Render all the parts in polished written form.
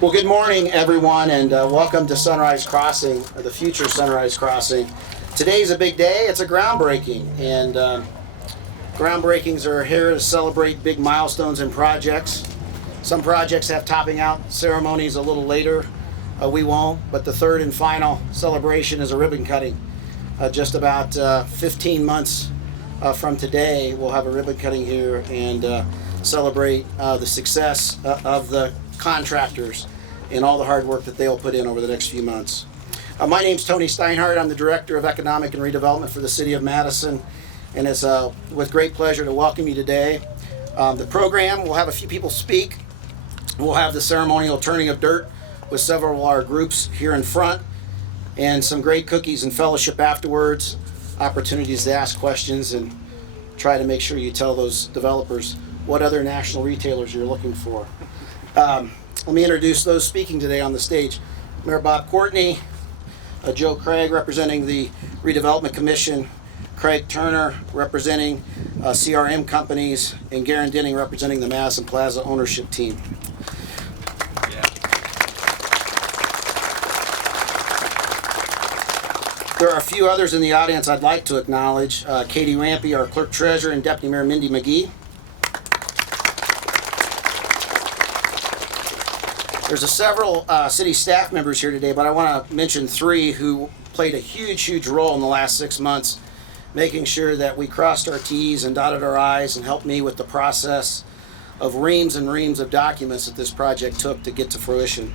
Well, good morning, everyone, and welcome to Sunrise Crossing, or the future Sunrise Crossing. Today's a big day. It's a groundbreaking, and groundbreakings are here to celebrate big milestones and projects. Some projects have topping out ceremonies a little later. We won't, but the third and final celebration is a ribbon cutting. Just about 15 months from today, we'll have a ribbon cutting here and celebrate the success of the contractors and all the hard work that they'll put in over the next few months. My name's Tony Steinhardt. I'm the Director of Economic and Redevelopment for the City of Madison, and it's with great pleasure to welcome you today. The program, we'll have a few people speak. We'll have the ceremonial turning of dirt with several of our groups here in front, and some great cookies and fellowship afterwards, opportunities to ask questions and try to make sure you tell those developers what other national retailers you're looking for. Let me introduce those speaking today on the stage. Mayor Bob Courtney, Joe Craig representing the Redevelopment Commission, Craig Turner representing CRM companies, and Garen Denning representing the Madison Plaza ownership team. There are a few others in the audience I'd like to acknowledge. Katie Rampy, our Clerk Treasurer, and Deputy Mayor Mindy McGee. There's several city staff members here today, but I want to mention three who played a huge role in the last 6 months, making sure that we crossed our T's and dotted our I's and helped me with the process of reams and reams of documents that this project took to get to fruition.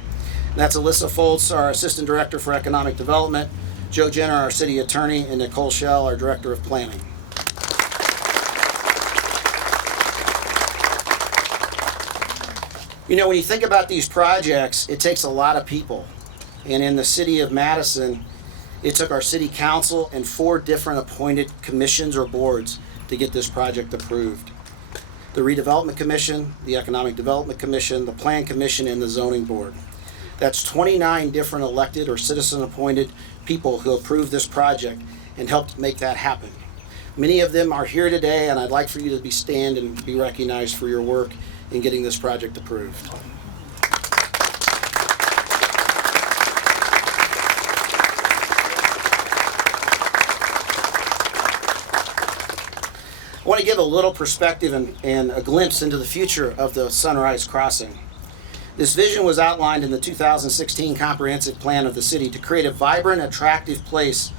And that's Alyssa Foltz, our Assistant Director for Economic Development, Joe Jenner, our City Attorney, and Nicole Schell, our Director of Planning. You know, when you think about these projects, it takes a lot of people. And in the City of Madison, it took our City Council and 4 different appointed commissions or boards to get this project approved. The Redevelopment Commission, the Economic Development Commission, the Plan Commission, and the Zoning Board. That's 29 different elected or citizen-appointed people who approved this project and helped make that happen. Many of them are here today, and I'd like for you to stand and be recognized for your work in getting this project approved. I want to give a little perspective and a glimpse into the future of the Sunrise Crossing. This vision was outlined in the 2016 Comprehensive Plan of the city to create a vibrant, attractive place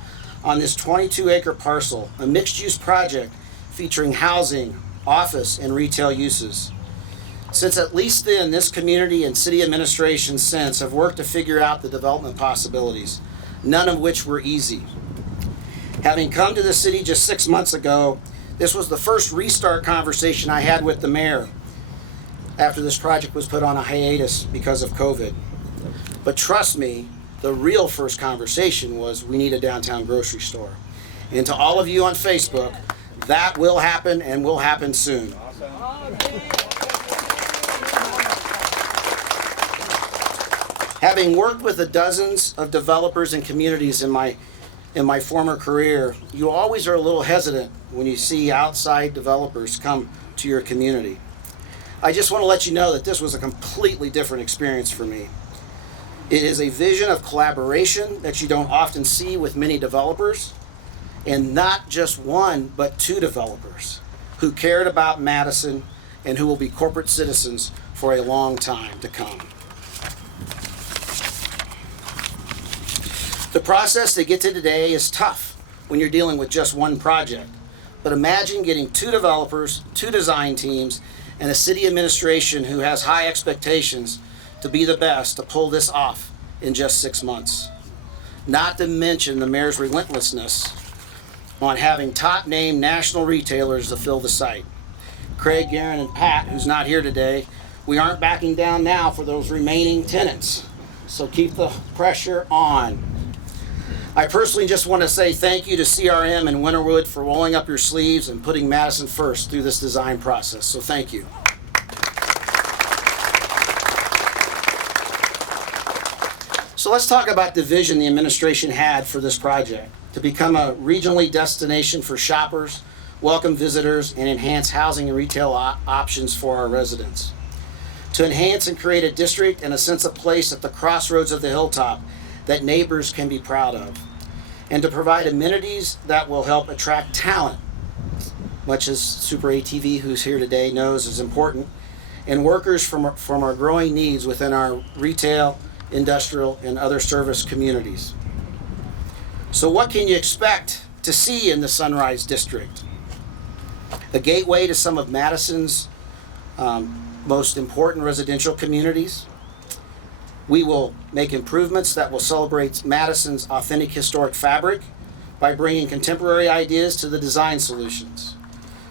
on this 22-acre parcel, a mixed-use project featuring housing, office, and retail uses. Since at least then, this community and city administration since have worked to figure out the development possibilities, none of which were easy. Having come to the city just 6 months ago, this was the first restart conversation I had with the mayor after this project was put on a hiatus because of COVID. But trust me, the real first conversation was we need a downtown grocery store. And to all of you on Facebook, that will happen and will happen soon. Having worked with the dozens of developers and communities in my former career, you always are a little hesitant when you see outside developers come to your community. I just want to let you know that this was a completely different experience for me. It is a vision of collaboration that you don't often see with many developers, and not just one, but 2 developers who cared about Madison and who will be corporate citizens for a long time to come. The process to get to today is tough when you're dealing with just one project, but imagine getting 2 developers, 2 design teams, and a city administration who has high expectations to be the best to pull this off in just 6 months. Not to mention the mayor's relentlessness on having top-name national retailers to fill the site. Craig, Garen, and Pat, who's not here today, we aren't backing down now for those remaining tenants. So keep the pressure on. I personally just want to say thank you to CRM and Winterwood for rolling up your sleeves and putting Madison first through this design process. So thank you. So let's talk about the vision the administration had for this project: to become a regionally destination for shoppers, welcome visitors, and enhance housing and retail options for our residents. to enhance and create a district and a sense of place at the crossroads of the hilltop that neighbors can be proud of, and to provide amenities that will help attract talent, much as Super ATV, who's here today, knows is important, and workers from our growing needs within our retail, industrial, and other service communities. So what can you expect to see in the Sunrise District? A gateway to some of Madison's most important residential communities. We will make improvements that will celebrate Madison's authentic historic fabric by bringing contemporary ideas to the design solutions.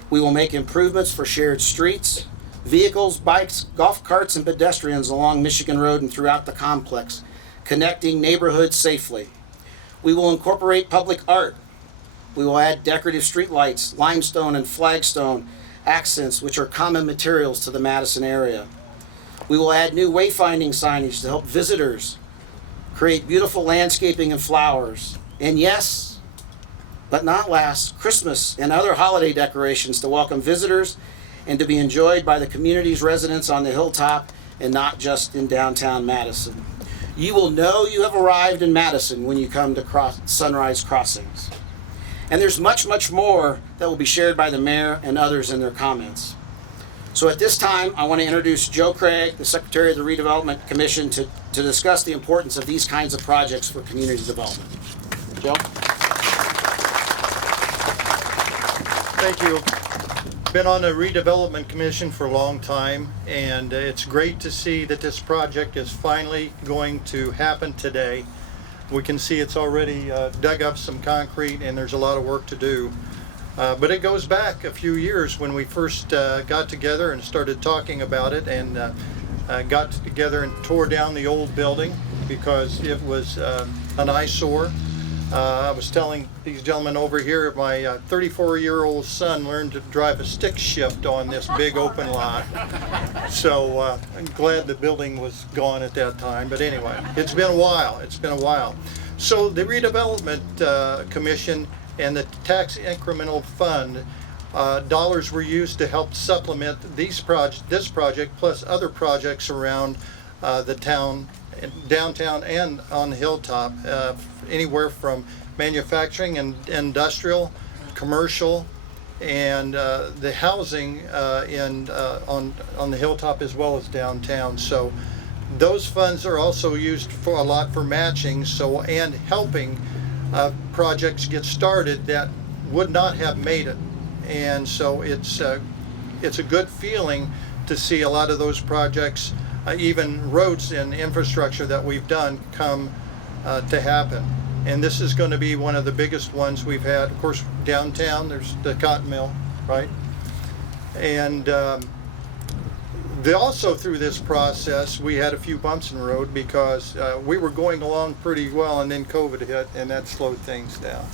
We will make improvements for shared streets, vehicles, bikes, golf carts, and pedestrians along Michigan Road and throughout the complex, connecting neighborhoods safely. We will incorporate public art. We will add decorative streetlights, limestone and flagstone accents, which are common materials to the Madison area. We will add new wayfinding signage to help visitors create beautiful landscaping and flowers. And yes, but not last, Christmas and other holiday decorations to welcome visitors and to be enjoyed by the community's residents on the hilltop and not just in downtown Madison. You will know you have arrived in Madison when you come to Sunrise Crossings. And there's much, much more that will be shared by the mayor and others in their comments. So at this time, I want to introduce Joe Craig, the Secretary of the Redevelopment Commission, to discuss the importance of these kinds of projects for community development. Joe? Thank you. Been on the Redevelopment Commission for a long time, and it's great to see that this project is finally going to happen today. We can see it's already dug up some concrete and there's a lot of work to do. But it goes back a few years when we first got together and started talking about it, and got together and tore down the old building because it was an eyesore. I was telling these gentlemen over here, my 34-year-old son learned to drive a stick shift on this big open lot. So I'm glad the building was gone at that time. But anyway, it's been a while. It's been a while. So the Redevelopment Commission and the tax incremental fund dollars were used to help supplement this project plus other projects around the town, downtown and on the hilltop, anywhere from manufacturing and industrial, commercial, and the housing on the hilltop as well as downtown. So those funds are also used for a lot for matching, and helping projects get started that would not have made it. And so it's a good feeling to see a lot of those projects, even roads and infrastructure that we've done, come to happen. And this is going to be one of the biggest ones we've had. Of course, downtown, there's the cotton mill, right? And also through this process, we had a few bumps in the road because we were going along pretty well, and then COVID hit, and that slowed things down.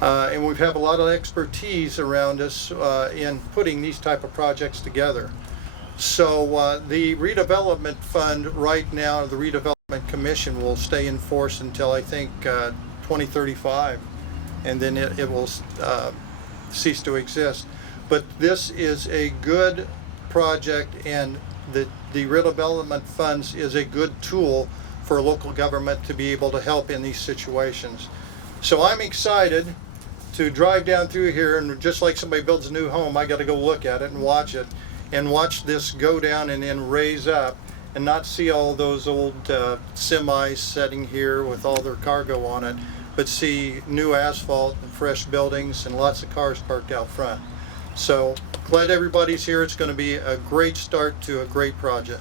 And we have a lot of expertise around us in putting these type of projects together. So the redevelopment fund right now, the Redevelopment Commission, will stay in force until I think 2035, and then it will cease to exist. But this is a good project, and the redevelopment funds is a good tool for local government to be able to help in these situations. So I'm excited to drive down through here, and just like somebody builds a new home, I got to go look at it and watch this go down and then raise up, and not see all those old semis sitting here with all their cargo on it, but see new asphalt and fresh buildings and lots of cars parked out front. So glad everybody's here. It's going to be a great start to a great project.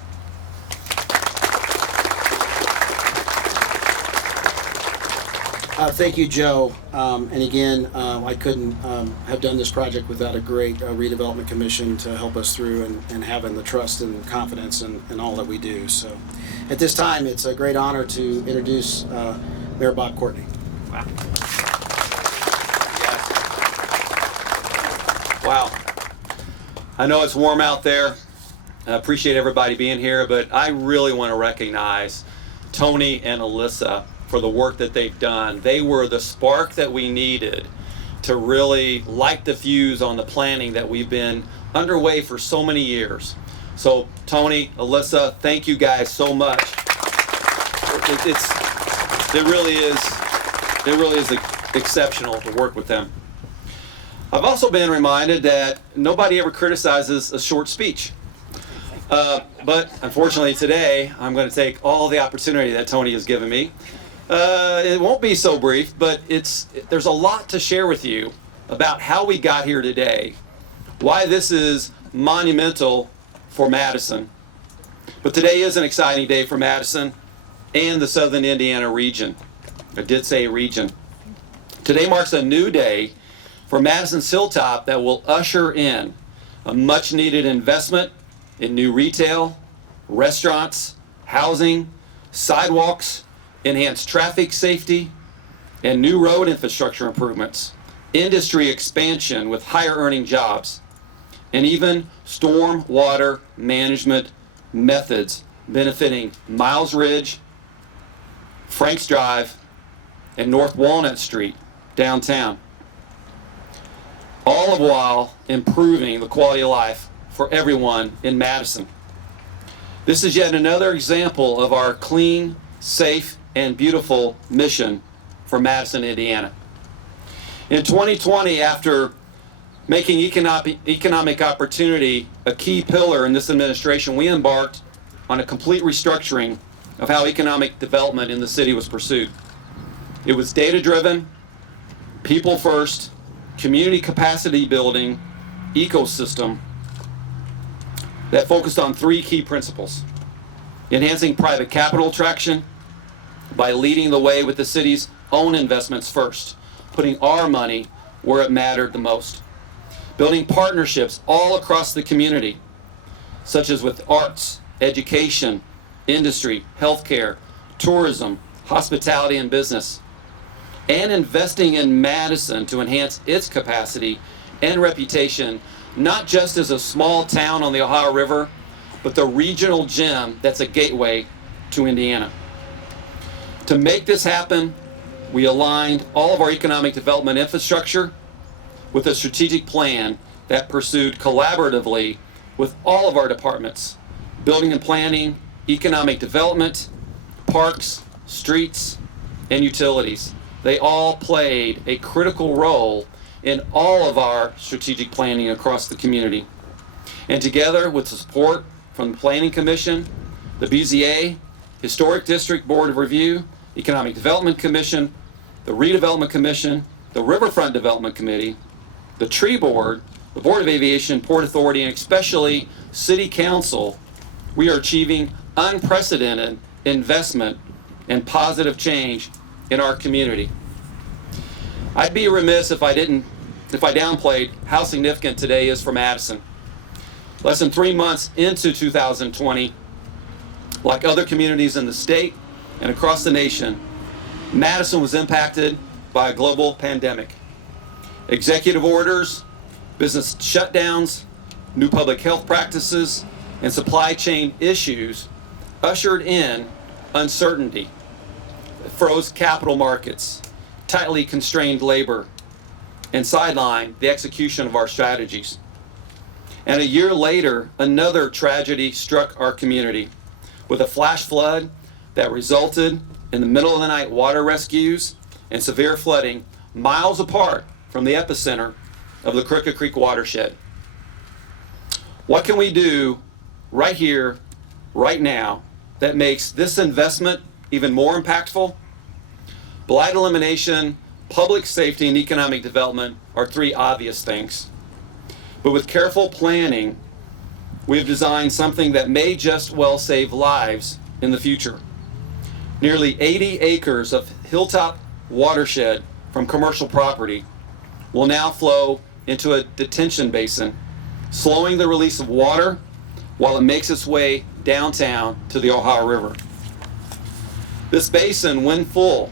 Thank you, Joe. And again, I couldn't have done this project without a great redevelopment commission to help us through and having the trust and confidence in all that we do. So at this time, it's a great honor to introduce Mayor Bob Courtney. Wow. Wow. I know it's warm out there. I appreciate everybody being here, but I really want to recognize Tony and Alyssa for the work that they've done. They were the spark that we needed to really light the fuse on the planning that we've been underway for so many years. So Tony, Alyssa, thank you guys so much. It really is exceptional to work with them. I've also been reminded that nobody ever criticizes a short speech. But unfortunately today, I'm going to take all the opportunity that Tony has given me. It won't be so brief, but there's a lot to share with you about how we got here today, why this is monumental for Madison. But today is an exciting day for Madison and the Southern Indiana region. I did say region. Today marks a new day for Madison's Hilltop that will usher in a much needed investment in new retail, restaurants, housing, sidewalks, enhanced traffic safety, and new road infrastructure improvements, industry expansion with higher earning jobs, and even storm water management methods benefiting Miles Ridge, Franks Drive, and North Walnut Street downtown. All of while improving the quality of life for everyone in Madison. This is yet another example of our clean, safe, and beautiful mission for Madison, Indiana. In 2020, after making economic opportunity a key pillar in this administration, we embarked on a complete restructuring of how economic development in the city was pursued. It was data-driven, people first, community capacity building, ecosystem that focused on three key principles: enhancing private capital attraction by leading the way with the city's own investments first, putting our money where it mattered the most, building partnerships all across the community, such as with arts, education, industry, healthcare, tourism, hospitality, and business, and investing in Madison to enhance its capacity and reputation, not just as a small town on the Ohio River, but the regional gem that's a gateway to Indiana. To make this happen, we aligned all of our economic development infrastructure with a strategic plan that pursued collaboratively with all of our departments: building and planning, economic development, parks, streets, and utilities. They all played a critical role in all of our strategic planning across the community. And together with the support from the Planning Commission, the BZA, Historic District Board of Review, Economic Development Commission, the Redevelopment Commission, the Riverfront Development Committee, the Tree Board, the Board of Aviation, Port Authority, and especially City Council, we are achieving unprecedented investment and positive change in our community. I'd be remiss if I downplayed how significant today is for Madison. Less than 3 months into 2020, like other communities in the state and across the nation, Madison was impacted by a global pandemic. Executive orders, business shutdowns, new public health practices, and supply chain issues ushered in uncertainty, froze capital markets, tightly constrained labor, and sidelined the execution of our strategies. And a year later, another tragedy struck our community with a flash flood that resulted in the middle of the night water rescues and severe flooding miles apart from the epicenter of the Crooked Creek watershed. What can we do right here, right now, that makes this investment even more impactful? Blight elimination, public safety, and economic development are three obvious things. But with careful planning, we have designed something that may just well save lives in the future. Nearly 80 acres of hilltop watershed from commercial property will now flow into a detention basin, slowing the release of water while it makes its way downtown to the Ohio River. This basin, when full,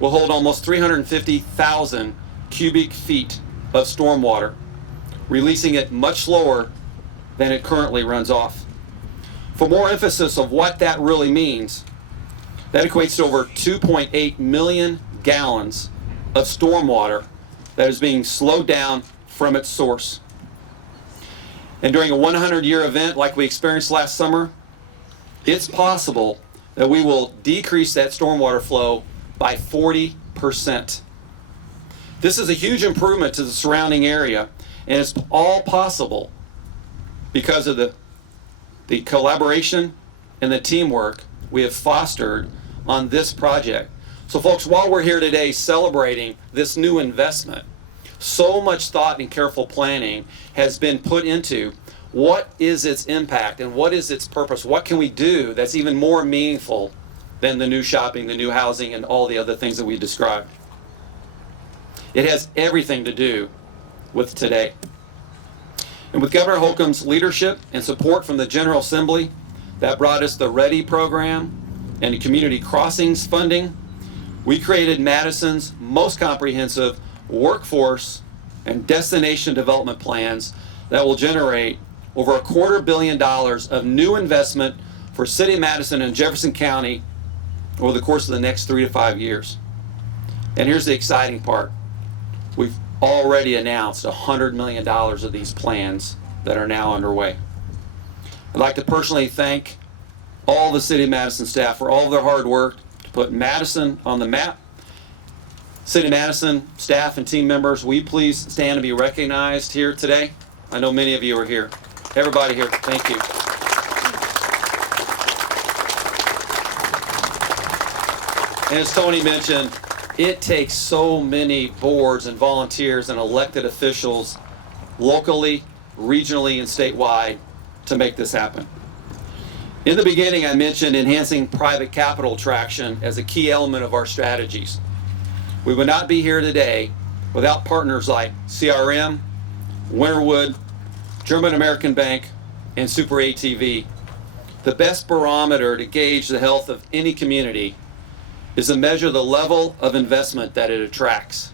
will hold almost 350,000 cubic feet of stormwater, releasing it much slower than it currently runs off. For more emphasis of what that really means, that equates to over 2.8 million gallons of stormwater that is being slowed down from its source. And during a 100-year event like we experienced last summer, it's possible that we will decrease that stormwater flow by 40%. This is a huge improvement to the surrounding area, and it's all possible because of the collaboration and the teamwork we have fostered on this project. So folks, while we're here today celebrating this new investment, so much thought and careful planning has been put into what is its impact and what is its purpose? What can we do that's even more meaningful than the new shopping, the new housing, and all the other things that we described? It has everything to do with today. And with Governor Holcomb's leadership and support from the General Assembly, that brought us the READY program and the community crossings funding. We created Madison's most comprehensive workforce and destination development plans that will generate over $250 million of new investment for City of Madison and Jefferson County over the course of the next 3 to 5 years. And here's the exciting part. We've already announced $100 million of these plans that are now underway. I'd like to personally thank all the City of Madison staff for all of their hard work to put Madison on the map. City of Madison staff and team members, will you please stand and be recognized here today? I know many of you are here. Everybody here, thank you. And as Tony mentioned, it takes so many boards and volunteers and elected officials locally, regionally, and statewide to make this happen. In the beginning, I mentioned enhancing private capital traction as a key element of our strategies. We would not be here today without partners like CRM, Winterwood, German American Bank, and Super ATV. The best barometer to gauge the health of any community is to measure the level of investment that it attracts.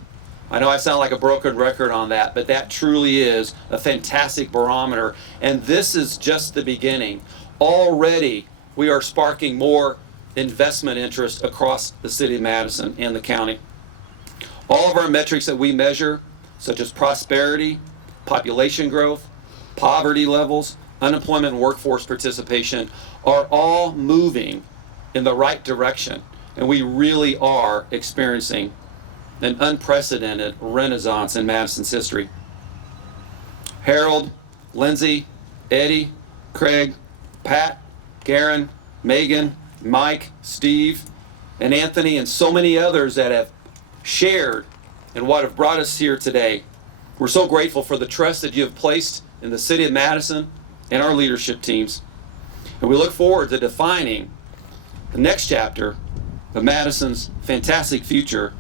I know I sound like a broken record on that, but that truly is a fantastic barometer, and this is just the beginning. Already, we are sparking more investment interest across the City of Madison and the county. All of our metrics that we measure, such as prosperity, population growth, poverty levels, unemployment, and workforce participation, are all moving in the right direction. And we really are experiencing an unprecedented renaissance in Madison's history. Harold, Lindsay, Eddie, Craig, Pat, Garen, Megan, Mike, Steve, and Anthony, and so many others that have shared in what have brought us here today. We're so grateful for the trust that you have placed in the City of Madison and our leadership teams. And we look forward to defining the next chapter of Madison's fantastic future,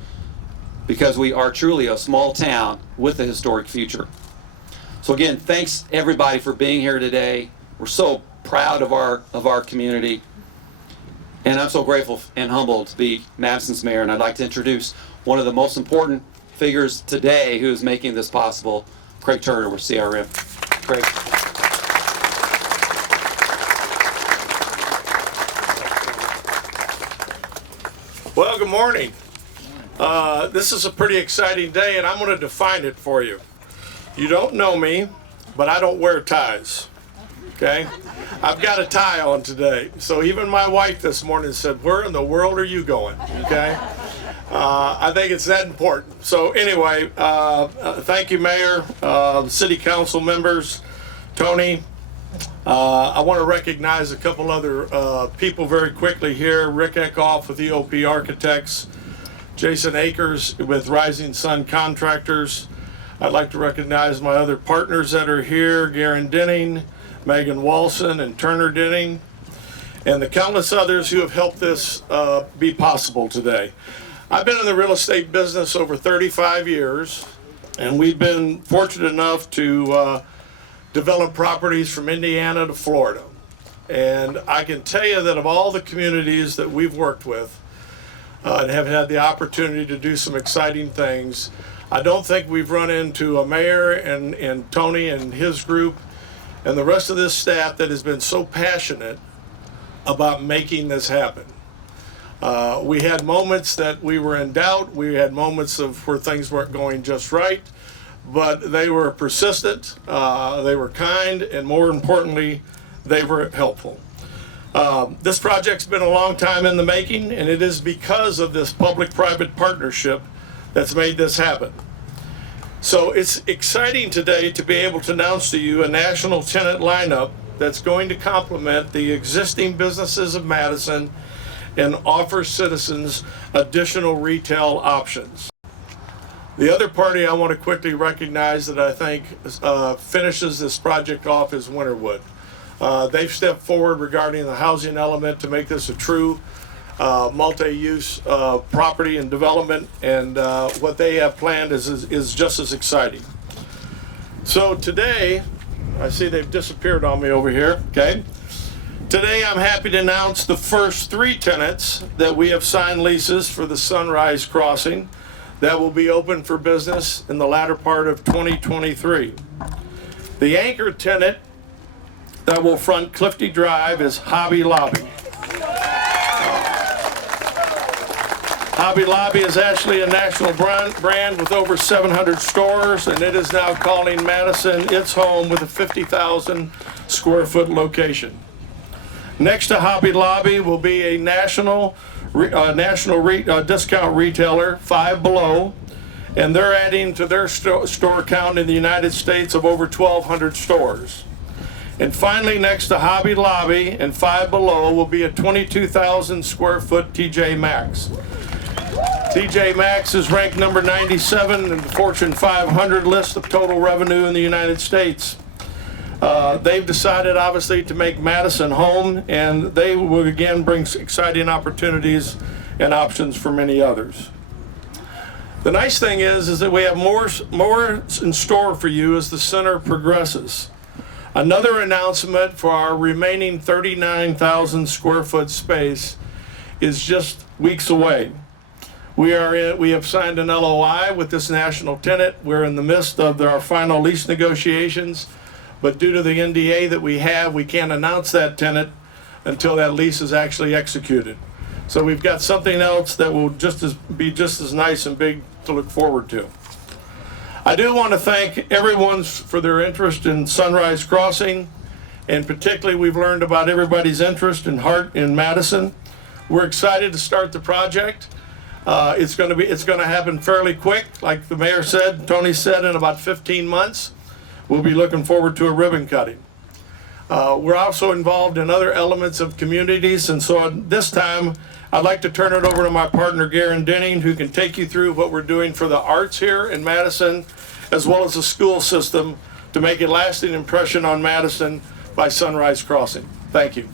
because we are truly a small town with a historic future. So again, thanks everybody for being here today. We're so proud of our community, and I'm so grateful and humbled to be Madison's mayor. And I'd like to introduce one of the most important figures today who is making this possible, Craig Turner with CRM. Craig. Well, good morning. This is a pretty exciting day, and I'm going to define it for you. You don't know me, but I don't wear ties. Okay? I've got a tie on today. So even my wife this morning said, "Where in the world are you going?" Okay? I think it's that important. So anyway, thank you, Mayor, City Council members, Tony. I want to recognize a couple other people very quickly here. Rick Eckhoff with EOP Architects, Jason Akers with Rising Sun Contractors. I'd like to recognize my other partners that are here, Garen Denning, Megan Walson, and Turner Denning, and the countless others who have helped this be possible today. I've been in the real estate business over 35 years, and we've been fortunate enough to develop properties from Indiana to Florida. And I can tell you that of all the communities that we've worked with and have had the opportunity to do some exciting things, I don't think we've run into a mayor and Tony and his group and the rest of this staff that has been so passionate about making this happen. We had moments that we were in doubt. We had moments of where things weren't going just right. but they were persistent, they were kind, and more importantly, they were helpful. This project's been a long time in the making, and it is because of this public-private partnership that's made this happen. So it's exciting today to be able to announce to you a national tenant lineup that's going to complement the existing businesses of Madison and offer citizens additional retail options. The other party I want to quickly recognize that I think finishes this project off is Winterwood. They've stepped forward regarding the housing element to make this a true multi-use property and development, and what they have planned is just as exciting. So today, I see they've disappeared on me over here, okay? Today I'm happy to announce the first 3 tenants that we have signed leases for the Sunrise Crossing that will be open for business in the latter part of 2023. The anchor tenant that will front Clifty Drive is Hobby Lobby. Hobby Lobby is actually a national brand with over 700 stores, and it is now calling Madison its home with a 50,000 square foot location. Next to Hobby Lobby will be a national discount retailer, Five Below, and they're adding to their store count in the United States of over 1,200 stores. And finally, next to Hobby Lobby and Five Below will be a 22,000 square foot TJ Maxx. TJ Maxx is ranked number 97 in the Fortune 500 list of total revenue in the United States. They've decided, obviously, to make Madison home, and they will again bring exciting opportunities and options for many others. The nice thing is that we have more in store for you as the center progresses. Another announcement for our remaining 39,000 square foot space is just weeks away. We have signed an LOI with this national tenant. We're in the midst of our final lease negotiations, but due to the NDA that we have, we can't announce that tenant until that lease is actually executed. So we've got something else that will be just as nice and big to look forward to. I do want to thank everyone for their interest in Sunrise Crossing, and particularly we've learned about everybody's interest and heart in Madison. We're excited to start the project. It's going to happen fairly quick, like the mayor said, Tony said, in about 15 months. We'll be looking forward to a ribbon cutting. We're also involved in other elements of communities, and so this time I'd like to turn it over to my partner Garen Denning, who can take you through what we're doing for the arts here in Madison, as well as the school system, to make a lasting impression on Madison by Sunrise Crossing. Thank you.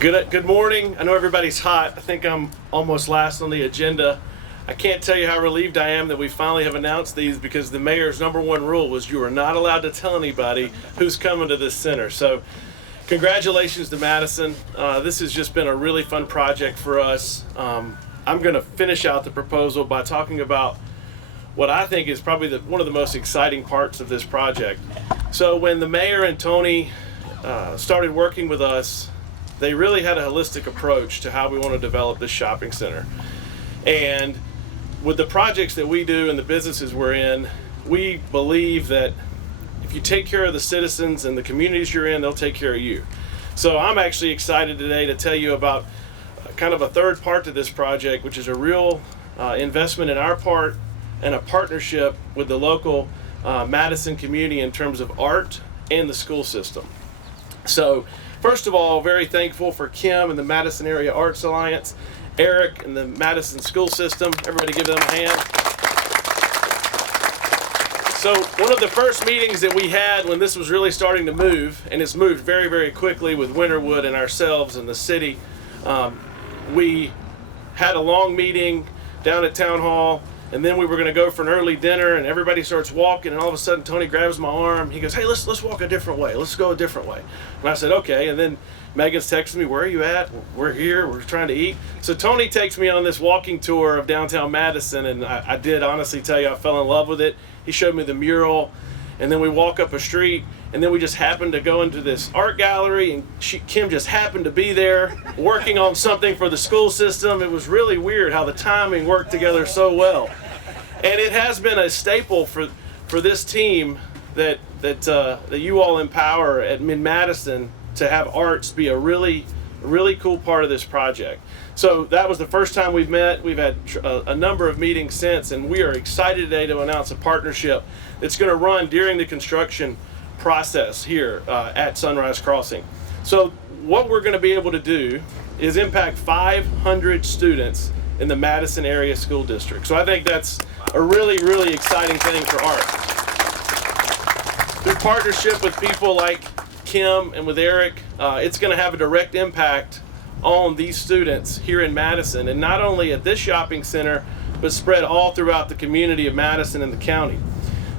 Good morning. I know everybody's hot. I think I'm almost last on the agenda. I can't tell you how relieved I am that we finally have announced these, because the mayor's #1 rule was you are not allowed to tell anybody who's coming to this center. So congratulations to Madison. This has just been a really fun project for us. I'm going to finish out the proposal by talking about what I think is probably one of the most exciting parts of this project. So when the mayor and Tony started working with us, they really had a holistic approach to how we want to develop this shopping center. And with the projects that we do and the businesses we're in, we believe that if you take care of the citizens and the communities you're in, they'll take care of you. So I'm actually excited today to tell you about kind of a third part to this project, which is a real investment in our part and a partnership with the local Madison community in terms of art and the school system. So first of all, very thankful for Kim and the Madison Area Arts Alliance, Eric and the Madison School System. Everybody give them a hand. So one of the first meetings that we had when this was really starting to move, and it's moved very, very quickly with Winterwood and ourselves and the city, we had a long meeting down at Town Hall, and then we were going to go for an early dinner, and everybody starts walking, and all of a sudden Tony grabs my arm. He goes, "Hey, let's walk a different way. Let's go a different way." And I said, "Okay." And then Megan's texting me, "Where are you at?" "We're here. We're trying to eat." So Tony takes me on this walking tour of downtown Madison, and I did honestly tell you I fell in love with it. He showed me the mural, and then we walk up a street, and then we just happened to go into this art gallery, and Kim just happened to be there working on something for the school system. It was really weird how the timing worked together so well. And it has been a staple for this team that you all empower in Madison to have arts be a really cool part of this project. So that was the first time we've met. We've had a number of meetings since, and we are excited today to announce a partnership that's going to run during the construction process here at Sunrise Crossing. So what we're going to be able to do is impact 500 students in the Madison area school district. So I think that's a really exciting thing for art. Through partnership with people like Kim and with Eric, it's going to have a direct impact on these students here in Madison, and not only at this shopping center, but spread all throughout the community of Madison and the county.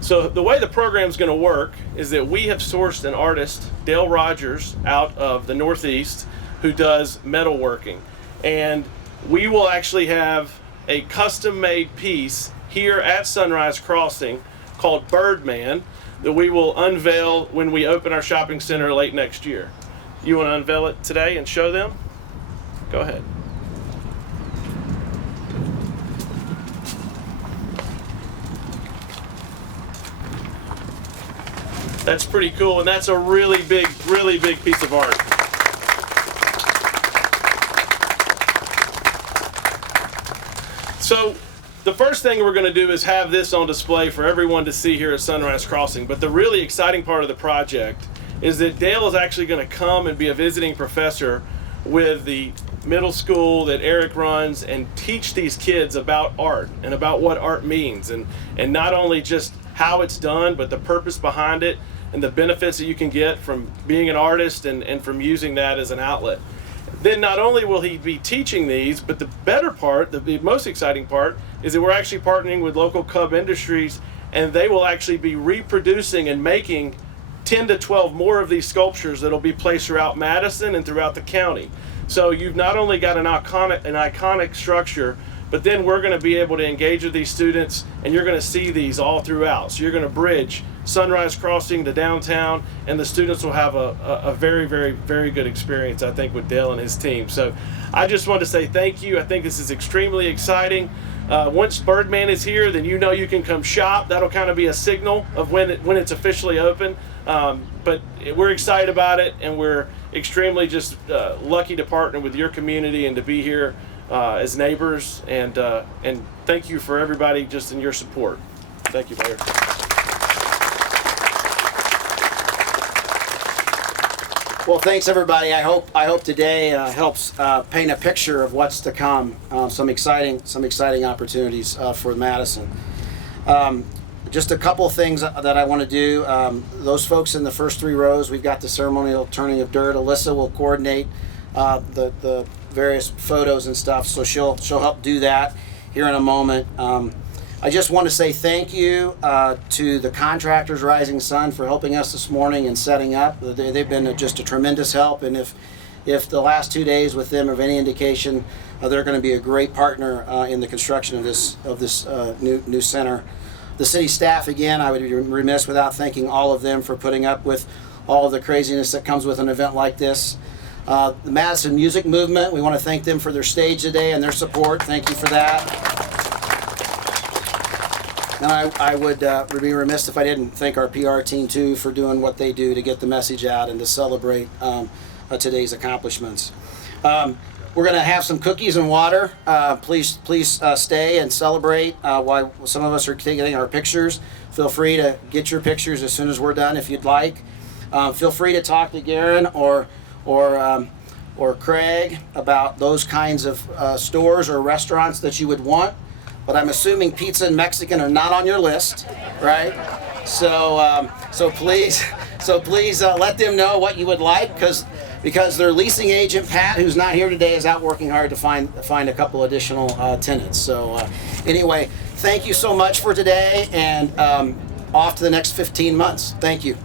So the way the program is going to work is that we have sourced an artist, Dale Rogers, out of the Northeast, who does metalworking, and we will actually have a custom-made piece here at Sunrise Crossing called Birdman that we will unveil when we open our shopping center late next year. You want to unveil it today and show them? Go ahead. That's pretty cool, and that's a really big piece of art. So the first thing we're going to do is have this on display for everyone to see here at Sunrise Crossing. But the really exciting part of the project is that Dale is actually going to come and be a visiting professor with the middle school that Eric runs and teach these kids about art and about what art means, and not only just how it's done, but the purpose behind it and the benefits that you can get from being an artist and from using that as an outlet. Then not only will he be teaching these, but the better part, the most exciting part, is that we're actually partnering with local Cub Industries, and they will actually be reproducing and making 10 to 12 more of these sculptures that will be placed throughout Madison and throughout the county. So you've not only got an iconic structure, but then we're going to be able to engage with these students, and you're going to see these all throughout. So you're going to bridge Sunrise Crossing to downtown, and the students will have a very good experience, I think, with Dale and his team. So I just want to say thank you. I think this is extremely exciting. Once Birdman is here, then you know you can come shop. That'll kind of be a signal of when it's officially open. But we're excited about it, and we're extremely just lucky to partner with your community and to be here as neighbors. And thank you for everybody just in your support. Thank you, Mayor. Well, thanks everybody. I hope today helps paint a picture of what's to come. Some exciting opportunities for Madison. Just a couple of things that I want to do. Those folks in the first three rows, we've got the ceremonial turning of dirt. Alyssa will coordinate the various photos and stuff, so she'll help do that here in a moment. I just want to say thank you to the contractors, Rising Sun, for helping us this morning and setting up. They've been just a tremendous help, and if the last 2 days with them are any indication, they're going to be a great partner in the construction of this new center. The city staff, again, I would be remiss without thanking all of them for putting up with all of the craziness that comes with an event like this. The Madison Music Movement, we want to thank them for their stage today and their support. Thank you for that. And I would be remiss if I didn't thank our PR team too for doing what they do to get the message out and to celebrate today's accomplishments. We're going to have some cookies and water. Please stay and celebrate while some of us are taking our pictures. Feel free to get your pictures as soon as we're done if you'd like. Feel free to talk to Garen or Craig about those kinds of stores or restaurants that you would want. But I'm assuming pizza and Mexican are not on your list, right? So please let them know what you would like, because their leasing agent Pat, who's not here today, is out working hard to find a couple additional tenants. So anyway, thank you so much for today, and off to the next 15 months. Thank you.